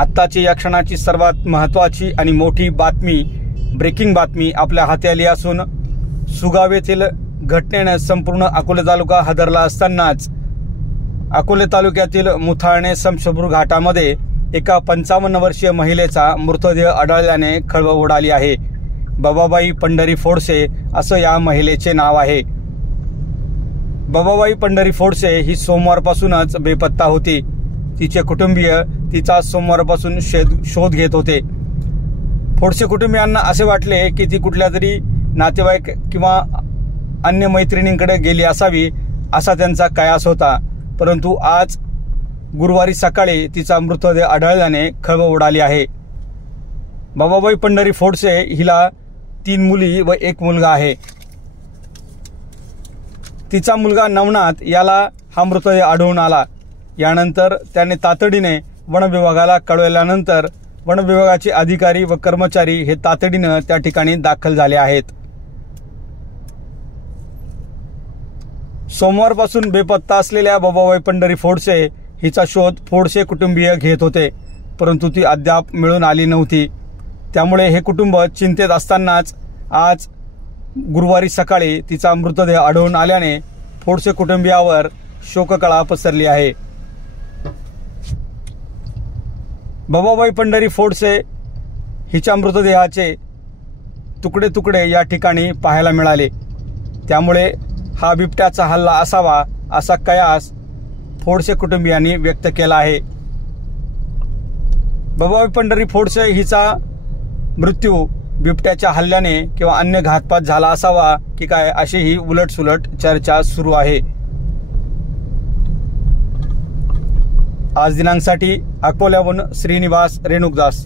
आत्ताची या क्षणाची सर्वात महत्त्वाची आणि मोठी बातमी, ब्रेकिंग बातमी आपल्या हाती आली असून सुगाव येथील घटनेने संपूर्ण अकोले तालुका हादरला असतानाच अकोले तालुक्यातील मुथाळणे समशेपूर घाटामध्ये एका 55 वर्षीय महिलेचा मृतदेह आढळल्याने खळबळ उडाली आहे। बबाबाई पंढरी फोडसे असं या महिलेचे नाव आहे। बबाबाई पंढरी फोडसे ही सोमवारपासूनच बेपत्ता होती। तिचे कुटुंबीय तिचा सोमवारपासून शोध घेत होते। फोडसे कुटुंबियांना असे वाटले की ती कुठल्या तरी नातेवाईक किंवा अन्य मैत्रिणींकडे गेली असावी असा त्यांचा कयास होता, परंतु आज गुरुवारी सकाळी तिचा मृतदेह आढळल्याने खळबळ उडाली आहे। बबाबाई पंढरी फोडसे हिला 3 मुली व 1 मुलगा आहे। तिचा मुलगा नवनाथ याला हा मृतदेह आढळून आला। यानंतर त्याने तातडीने वन विभागाला कळवल्यानंतर वन विभागाचे अधिकारी व कर्मचारी हे तातडीने त्या ठिकाणी दाखल झाले आहेत। सोमवारपासून बेपत्ता असलेल्या बबाबाई पंढरी फोडसे हिचा शोध फोडसे कुटुंबीय घेत होते, परंतु ती अद्याप मिळून आली नव्हती। त्यामुळे हे कुटुंब चिंतेत असतानाच आज गुरुवारी सकाळी तिचा मृतदेह आढळून आल्याने फोडसे कुटुंबियावर शोककळा पसरली आहे। बबाबाई पंढरी फोडसे हिच्या मृतदेहाचे तुकडे तुकडे या ठिकाणी पाहायला मिळाले। त्यामुळे हा बिबट्याचा हल्ला असावा असा कयास फोडसे कुटुंबियांनी व्यक्त केला आहे। बबाबाई पंढरी फोडसे हिचा मृत्यू बिबट्याच्या हल्ल्याने किंवा अन्य घातपात झाला असावा की काय अशी ही उलटसुलट चर्चा सुरू आहे। आज दिनांकसाठी अकोल्याहून श्रीनिवास रेणुकदास।